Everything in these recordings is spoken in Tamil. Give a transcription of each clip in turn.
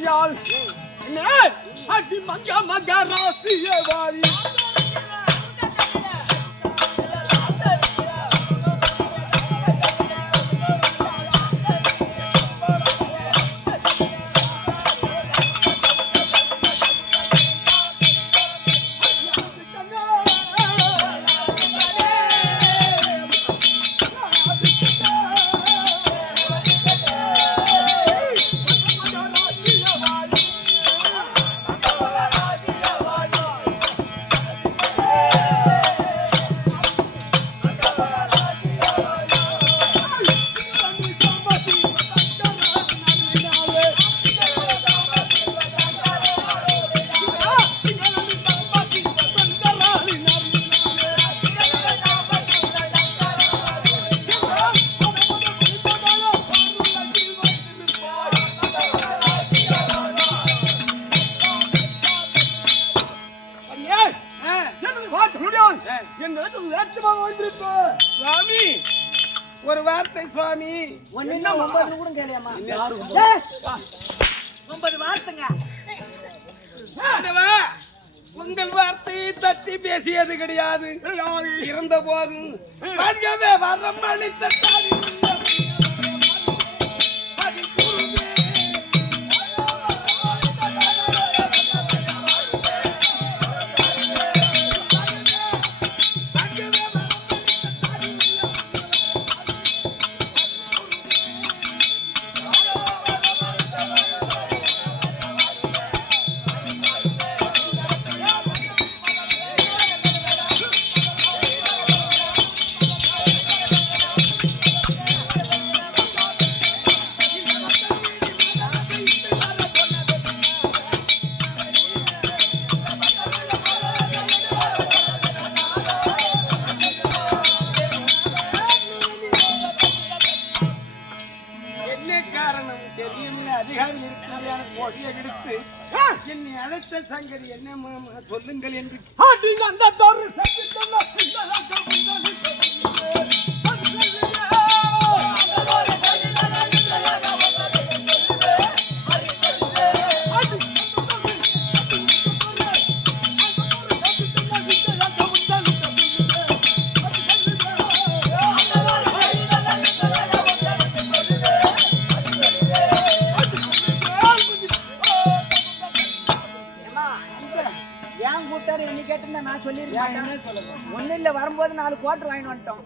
முடியால் அடி மங்க மக ராசிய வாரி சுவாமி ஒரு வார்த்தை சுவாமி கூட கேளியாமா 9 வார்த்தைங்க உங்கள் வார்த்தையை தட்டி பேசியது கிடையாது இருந்த போதும் வரம் அளித்த என்னை அழைத்த சங்கதி என்ன சொல்லுங்கள் என்று ஒண்ணு இல்ல வரும்போது 4 குவார்டர் வாங்கிட்டு வந்துட்டோம்.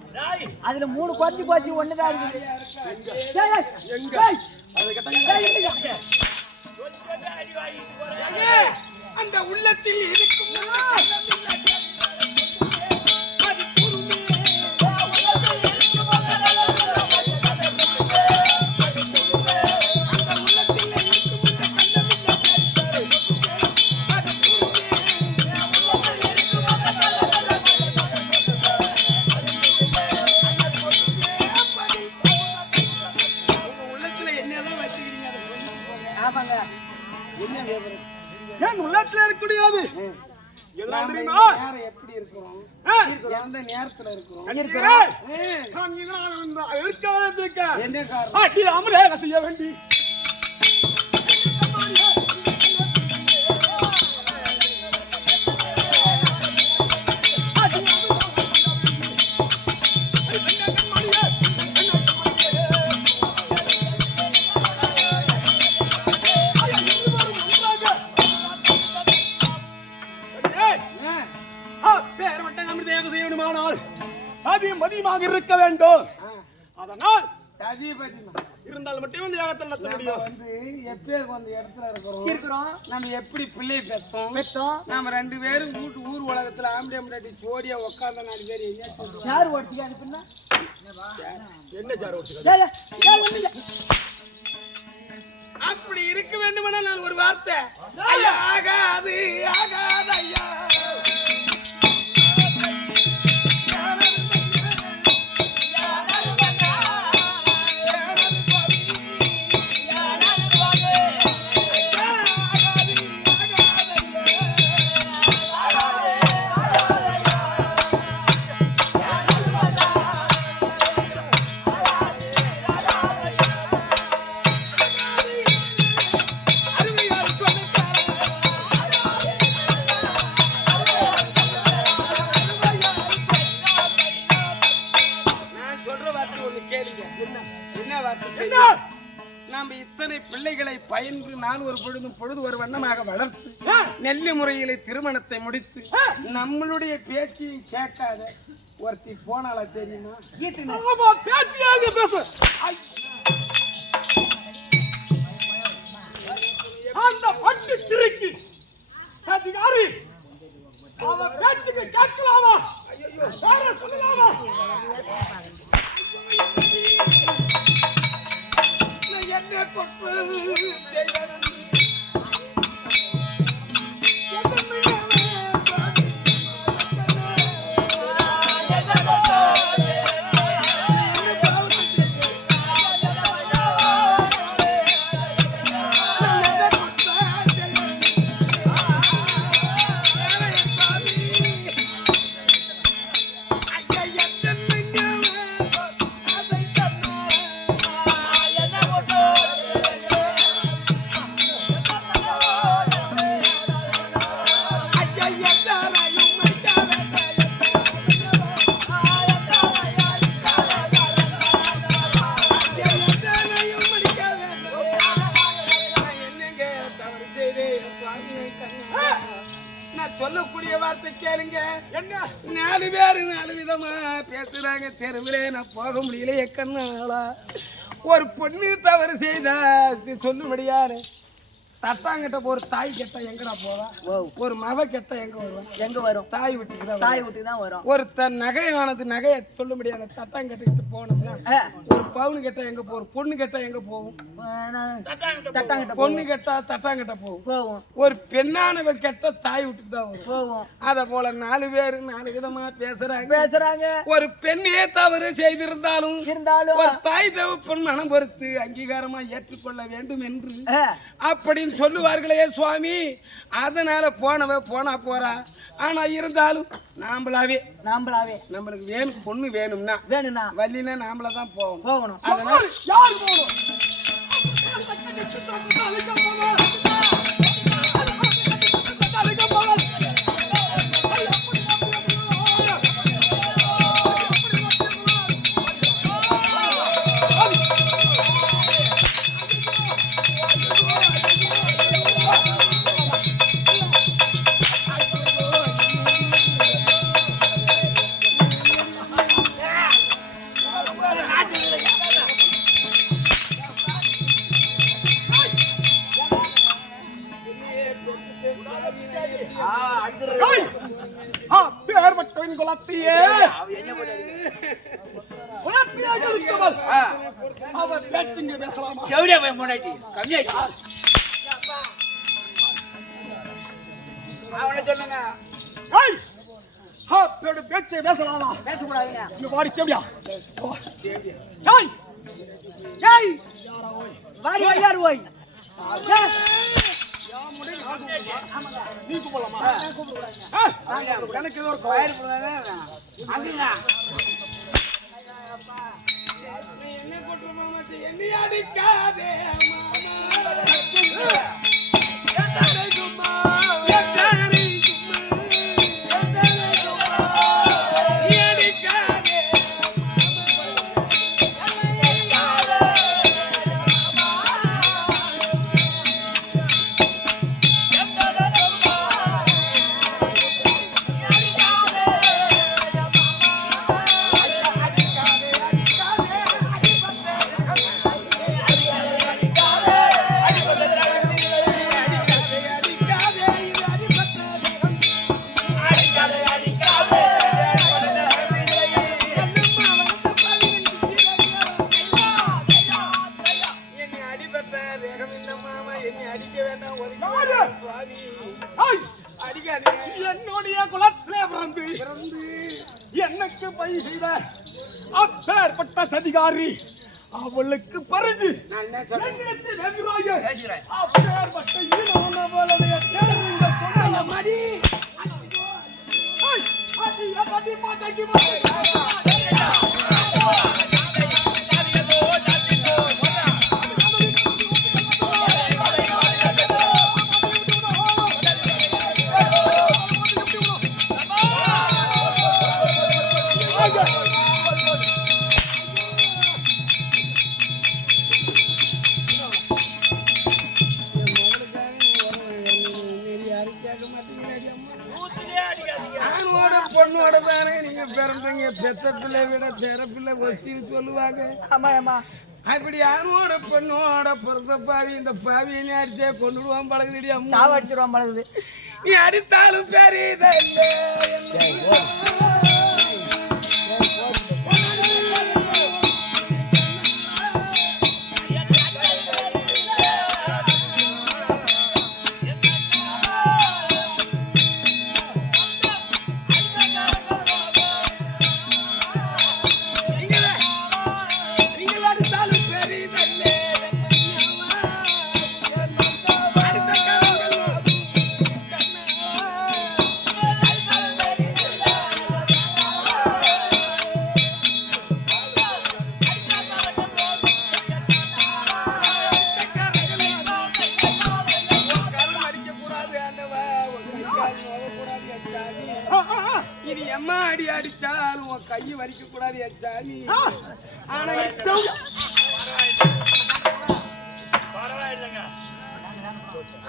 அதுல 3 குறைஞ்சி போச்சு, ஒண்ணுதான் இருக்கு. அந்த உள்ளத்தில் இருக்கும் உள்ளத்துல இருக்க முடியாது. எப்படி இருக்கிறோம், எந்த நேரத்துல இருக்கிறோம், என்ன காரணம் அமலேக செய்ய வேண்டி மதியமாக இருக்க வேண்டும். அதனால் இருந்தால் மட்டுமே இந்த யாகத்தில் நடத்த முடியும். எப்பேர் வந்து இடத்துல இருக்கிறோம், நம்ம எப்படி பிள்ளை பெற்றோம், நம்ம 2 பேரும் ஊர் உலகத்துல ஆம்பளை முன்னாடி ஜோடியா உட்கார்ந்த 4 பேர் யார் ஓடிச்சு அனுப்புனா என்ன சார் ஓடிச்சு அப்படி இருக்க வேண்டுமென நான் ஒரு வார்த்தை ஆகாது ஆகாது ஐயா அருமை நாள் ஒரு பொழுதும் பொழுது ஒரு வண்ணமாக வளர்த்து நெல்லி முறையிலே திருமணத்தை முடித்து நம்மளுடைய பேச்சையும் கேட்காத ஒருத்தி போனால தெரியுமா? பேச்சியாக பேச அந்த பட்டு சிரிக்கு சதிகாரி அவ பேச்சுக்கு கேட்கலாமா? சொல்லலாமா? என்ன கொப்பு சொல்லக்கூடிய வார்த்தை கேளுங்க. என்ன 4 பேரு 4 விதமா பேசுறாங்க தெருவிலே. நான் போக முடியல எக்கன்னாளா. ஒரு பொண்ணு தவறு செய்தா சொல்லும்படியாரு தட்டாங்கிட்ட ஒரு தாய் கெட்ட எங்கடா போவா? ஒரு மவ கெட்ட எங்க வருவா? எங்க வரும்? தாய் வீட்டுக்கு தான். தாய் வீட்டுக்கு தான் வரும். ஒரு நகையானது நகையை சொல்ல முடியாது. தட்டாங்க கட்டிக்கிட்டு போனோம்னா ஒரு பவுனு கெட்ட எங்க போகும்? பொண்ணு கெட்ட எங்க போகும்? தட்டாங்கிட்ட. பொண்ணு கெட்டா தட்டாங்கிட்ட போகும். போகும். ஒரு பெண்ணானவ கெட்ட தாய் வீட்டுக்கு தான் வரும். போகும். அத போல 4 பேரு 4 விதமா பேசுறாங்க. ஒரு பெண்ணே தவறு செய்திருந்தாலும் ஒரு தாய் தகப்பன் மனம் பொறுத்து அங்கீகாரமா ஏற்றுக்கொள்ள வேண்டும் என்று அப்படின்னு சொல்லுவார்களே சுவாமி. அதனால போனவ போனா போறா. ஆனா இருந்தாலும் நாம்பளாவே நம்மளுக்கு வேணும் பொண்ணு வேணும்னா வள்ளினா நாமள தான் போகணும். அதனால யார் போகணும்? பேர்பட்டவின் குலத்தையே அவர் பேச்சுங்க பேசலாமா? சொல்லுங்க. பேச்சை பேசலாமா? பேசக்கூடாதுங்க. இங்க வாடி கேவியா? வாடி வையார் ஓய். நீ கூப்பிடலாமா? எனக்கு ஏதோ ஒரு என்ன போட்டு மாமாச்சி என்னை அடிக்காதே என்னுடைய குலத்திலே பிறந்து எனக்கு பணி செய்த அப்பேற்பட்ட சதிகாரி அவளுக்கு பறிஞ்சு அப்பேற்பட்ட ஈனவனுடைய கேள்விங்க சொன்ன மடி அன்போட தானே நீங்க பிறந்தீங்க. பெத்த பிள்ளை விட பேர பிள்ளை ஒத்தின்னு சொல்லுவாங்க. ஆமா ஆமா. அப்படி ஆணோட பொண்ணோட பிறந்த பாவி இந்த பாவியை அடிச்சே கொண்டுடுவான் பழகுதுடி. அம்மா சாவடிச்சிருவான் பழகுது. நீ அடித்தாலும் பெரியதல்ல. இனி எம்மா அடி அடிச்சாலும் உன் கையை வரிக்க கூடாது என் சாமி. ஆனா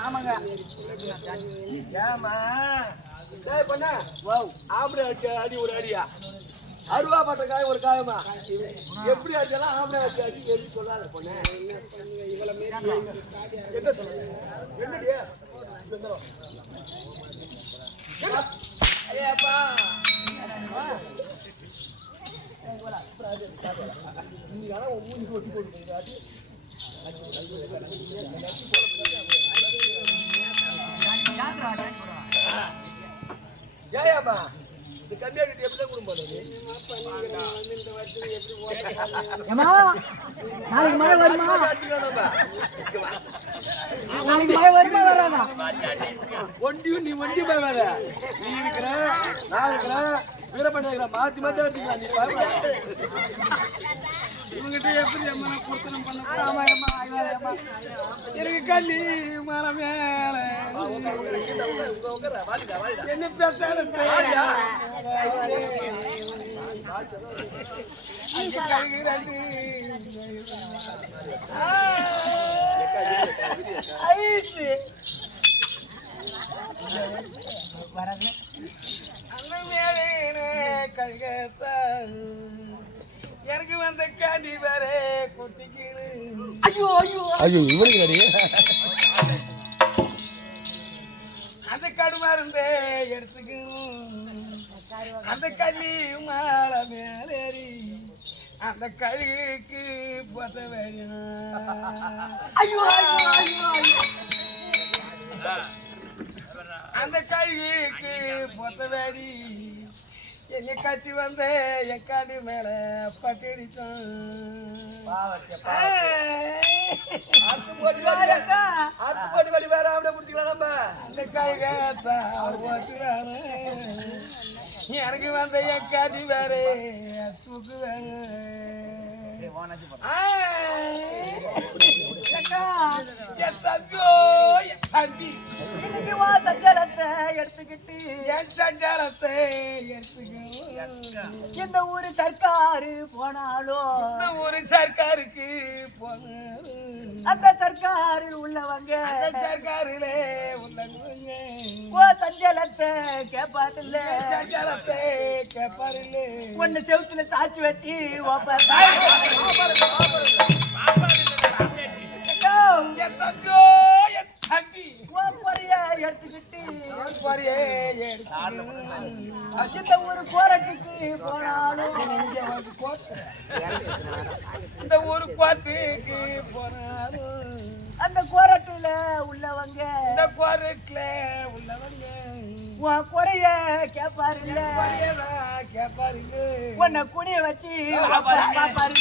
ஆமாங்க. ஏமா பண்ண ஆம்பளை அடிச்ச அடி ஒரு அடியா, அருவா பட்ட காயம் ஒரு காயமா, எப்படி அடிச்சாலும் ஆம்பளை அடிச்ச அடி எப்படி சொல்லாத பொண்ணு. ஐயாப்பா மூஞ்சி கொட்டி போட்டு ஏயாமா இந்த கம்மியாடி எப்படி குடும்பம் நாளைக்கு மழை வருமா? நாளைக்கு மழை வருமா வராதா? ஒண்டியும் நீ ஒண்டி போய் வேற, நீ இருக்கிற நான் இருக்கிறேன் வீரப்பண்ண இருக்கிற மாத்தி மாத்தி அடிச்சுக்கலாம். நீ இவங்கிட்ட எப்படி அம்மா கொடுத்தனம் பண்ண எனக்கு கல்லி மர மேல என்ன பேசாலும் கழுகுறாண்டு அந்த மேலே கழுகத்தான் எனக்கு வந்த காண்டி வேற குட்டிக்கிடு. ஐயோ ஐயோ ஐயோ இவருக்கு அந்த கடுமா இருந்தே எடுத்துக்கணும். அந்த கல்லி மாலை மேலேறி அந்த கழுகுக்கு பொத்த வேணும். ஐயோ ஐயோ ஐயோ அந்த கழுகுக்கு பொத்த வேடி எங்க கட்டி வந்த என் காடி மேல பட்டிடித்தான். போட்டு வேற அப்படியே முடிச்சுக்கலாம் நம்ம. அந்த கழுகத்தான் எனக்கு வந்த என் காடி வேற தூக்கு தம்பி சஞ்சலத்தை எடுத்துக்கிட்டு என் சஞ்சாரத்தை எடுத்துக்கணும். இந்த ஊரு சர்க்காரு போனாலும் இந்த ஊரு சர்க்காருக்கு போனாலும் அந்த சர்க்காரில் உள்ளவங்க சர்க்காரிலே உள்ளவங்க ஓ சஞ்சலத்தை கேப்பாட்டில்ல சஞ்சாரத்தை கேப்பாரில்லே ஒன்னு செவுத்துல சாச்சி வச்சு எடுத்துக்கிட்டு இந்த ஒரு கோரட்டுக்கு போனாலும் இந்த ஊரு கோத்துக்கு போனாலும் அந்த கோரட்டுல உள்ளவங்க இந்த கோரட்டுல உள்ளவங்க உன் குறைய கேப்பாருல்ல கேப்பாருங்க உன்னை குடிய வச்சு பாப்பாருல்ல.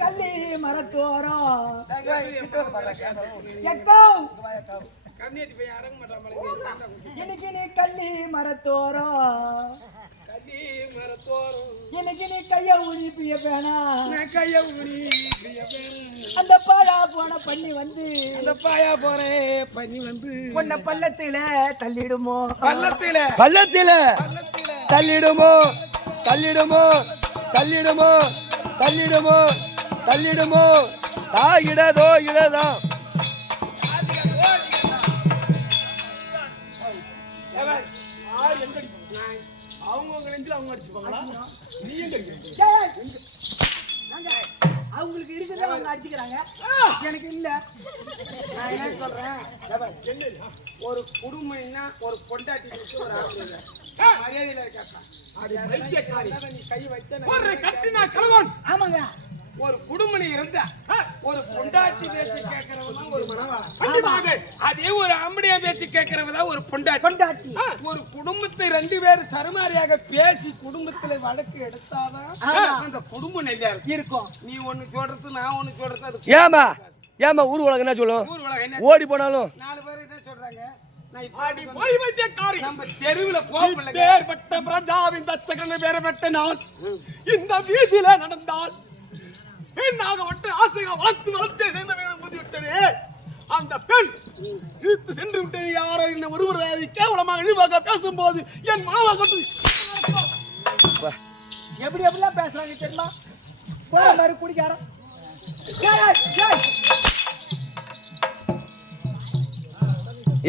கள்ளி மரத்தோரம் இன்னைக்கு நீ கள்ளி மரத்தோரம் இன்னைக்கு நீ கைய உரிப்பிய வேணா கைய ஊனி அந்த பாயா போன பண்ணி வந்து அந்த பாயா போறேன் பண்ணி வந்து உன்னை பள்ளத்தில தள்ளிடுமோ பள்ளத்தில பள்ளத்தில தள்ளிடுமோ தள்ளிடுமோ தள்ளிடுமோ தள்ளிடுமோ தள்ளிடுமோ தாயிடதோ இடதா அவங்க நெஞ்சில் அவங்க அடிச்சுப்பாங்களா நீ எங்க அவங்களுக்கு இருக்கிறத அவங்க அடிச்சுக்கிறாங்க எனக்கு இல்ல நான் என்ன சொல்றேன் ஒரு குடும்பம்னா ஒரு பொண்டாட்டி வச்சு ஒரு ஆம்பளை மரியாதையில கேட்கலாம் நீ கை வச்ச ஆமாங்க ஒரு குடும்பம் இருந்தா ஒரு பொண்டாட்டி பேச்சு கேட்கறவங்க ஒரு மனவாளன் அதே ஒரு ஆம்படியா பேச்சு கேட்கறவதான் ஒரு பொண்டாட்டி ஒரு குடும்பத்தை 2 பேர் சருமாரியாக பேசி குடும்பத்துல வழக்கு எடுத்தாதான் அந்த குடும்பம் நல்லா இருக்கும் நீ ஒண்ணு சொல்றது நான் ஒண்ணு சொல்றது அது ஏமா ஏமா ஊர் உலகம் என்ன சொல்லும் ஊர் உலகம் என்ன ஓடி போனாலும் 4 பேர் என்ன சொல்றாங்க நம்ம தெருவுல பேர்பட்ட பிரஜாவின் தச்சகன பேரப்பட்ட நான் இந்த வீதியில நடந்தால் பெண்ணாக விட்டு ஆசையாக வளர்த்து சேர்ந்த புதி விட்டனே அந்த பெண் இழுத்து சென்று விட்டு யாரோ என்ன ஒருவர் கேவலமாக இழிவாக பேசும்போது என் மனவாக எப்படி எப்படிலாம் பேசுறாங்க தெரியுமா போற மாதிரி குடிக்காரன்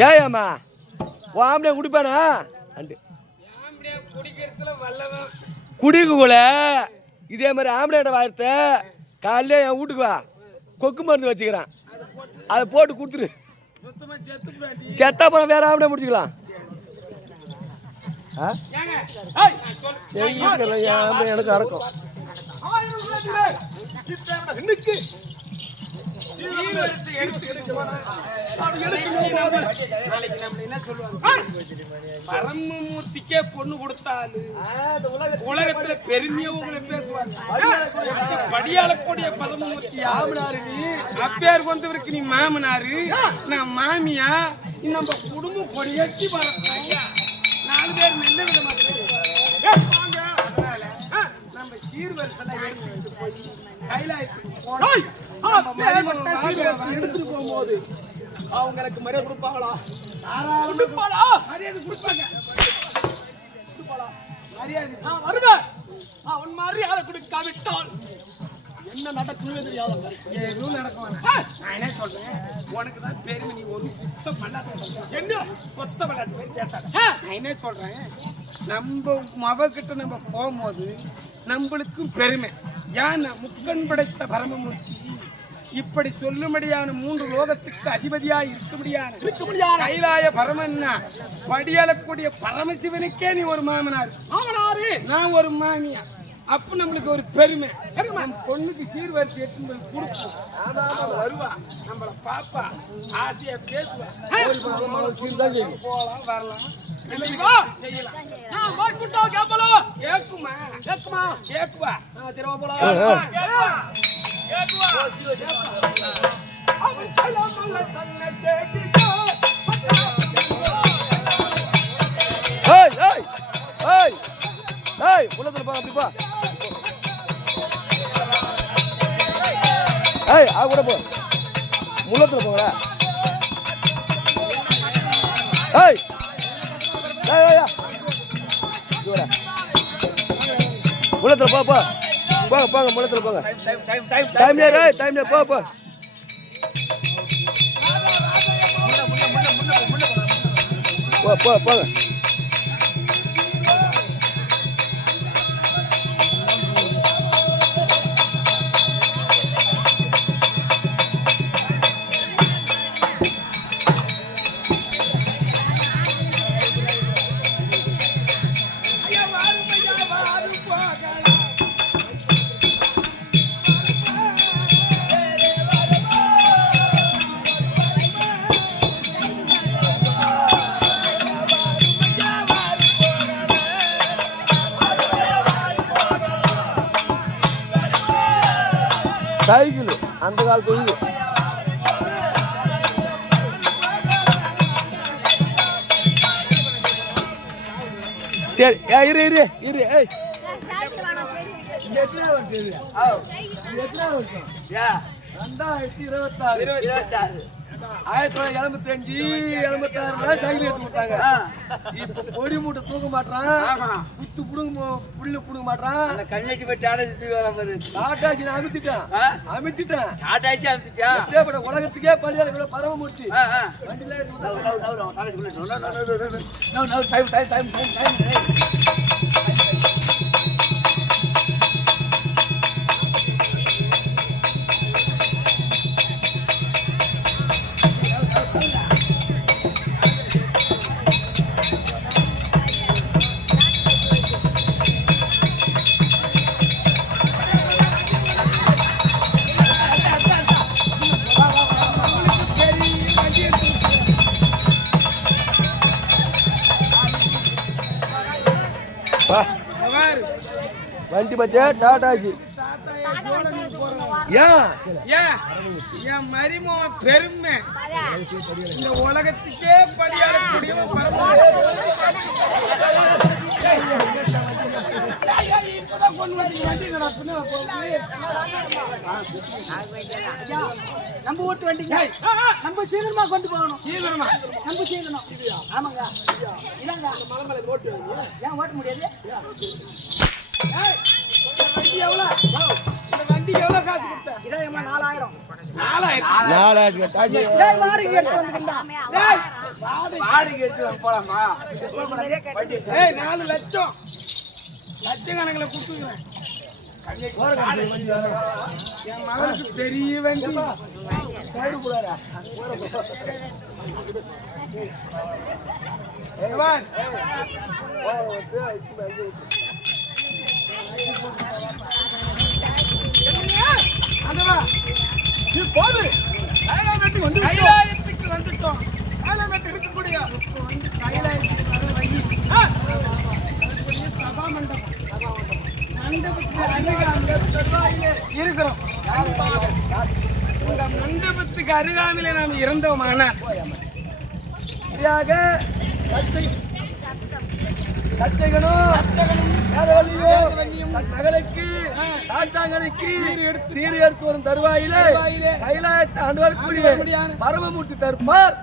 ஏமா உன் ஆம்பளை குடிப்பானா குடிக்கிறதுல வல்லவன் குடிக்குள்ள இதே மாதிரி ஆம்பளையோட வார்த்தை காலையில என் வீட்டுக்கு வா கொக்கு மருந்து வச்சுக்கிறான் அதை போட்டு கொடுத்துரு சுத்தமா செத்து போறாடி செத்தா போன வேற ஆம்பளை முடிச்சுக்கலாம் எனக்கு அடக்கம் பரமமூர்த்திக்கே பொண்ணு கொடுத்தாரு உலகத்துல பெருமையா உங்களை பேசுவாங்க படியாளக்கூடிய பரமமூர்த்தியா அப்பேருக்கு வந்தவருக்கு நீ மாமனாரு நான் மாமியா நம்ம குடும்பம் கொடியேற்றி பறக்கும் 4 பேர் நல்ல விதமா நம்ம சீர்வரிசெல்லாம் எடுத்துட்டு போய் எடுத்துட்டு போகும்போது அவங்களுக்கு மரியாதை கொடுப்பாங்களா மரியாதை கொடுப்பாங்க மரியாதை வருவேன் அவன் மரியாதை கொடுக்காவிட்டால் என்ன நடக்குமே தெரியாத எதுவும் நடக்கும் நான் என்ன சொல்றேன் உனக்கு தான் பெரிய நீ ஒரு சுத்தம் பண்ணாத என்ன சொத்த பண்ணாத நான் என்ன சொல்றேன் நம்ம மவகிட்ட நம்ம போகும்போது நம்மளுக்கும் பெருமை ஏன்னா முக்கண் படைத்த பரமமூர்த்தி இப்படி சொல்லும்படியான 3 லோகத்துக்கு அதிபதியா இருக்க கைலாய பரமன்னா படியாளக்கூடிய பரமசிவனுக்கே நீ ஒரு மாமனாரு நான் ஒரு மாமியா அப்ப நம்மளுக்கு ஒரு பெருமை நம்ம பொண்ணுக்கு சீர்வரிசை எடுத்து கொடுப்போம் வருவா நம்மள பாப்பா ஆசையா பேசுவா போலாம் வரலாம் உள்ளத்துல போ அப்படிப்பா கூட போ முள்ளத்துல போங்கடா முள்ளத்துல போங்க முள்ளத்துல போங்க டைம்ல போ போங்க சைக்கிள் அந்த காலத்து இது சரி இரு இரு இரு ஏய் எத்தனை வருஷம் 2026 1975 76 சைக்கிள் எடுத்து கொடுத்தாங்க. இப்ப பொடி மூட்டை தூக்க மாட்டான், குத்து புல்லு புடுங்க மாட்டான். அந்த கண்ணாடி போய் டாடாச்சு வர பாரு. டாட்டாச்சி அமித்திட்டான். டாடாச்சு அமுத்திட்டியா? தேவைப்பட உலகத்துக்கே பரியாத பரவ முடிச்சு வண்டியில வண்டி பத்தியா டாட்டாச்சி. என் மரிமோ பெருமை இந்த உலகத்துக்கே படியாடக்கூடியவன் இப்பதான் கொண்டு வந்து வண்டி நம்ம ஓட்டு வண்டிங்க. நம்ம சீக்கிரமா கொண்டு போகணும். சீக்கிரமா நம்ம சீக்கிரம். ஆமாங்க. இல்லங்க மலை ஓட்டு ஏன் ஓட்ட முடியாது? வண்டி எவ்வளோ? இந்த வண்டி எவ்வளோ காசு கொடுத்த? இதான் 4000. 4000 டாச்சி. டேய் வாடகை எடுத்து வந்துட்டா. டேய் வாடகை எடுத்து போலாமா? 4 லட்சம் லட்சக்கணக்கில் கொடுத்துக்கிறேன். என் மகளுக்கு பெரிய வண்டி சைடு கூடாதா? கைலாயத்துக்கு வந்துட்டோம். இருக்கக்கூடிய கைலாயத்துக்கு வர வழி சபா மண்டபம். மண்டபத்துக்கு அருகாமையிலே இருக்கிறோம். இந்த மண்டபத்துக்கு அருகாமையிலே நாம் இருந்தோமானால் மகளுக்கு தாத்தாங்களுக்கு சீரி எடுத்து வரும் தருவாயிலே கைலாயத்தை ஆண்டு வரக்கூடிய பரமமூர்த்தி தருப்பார்.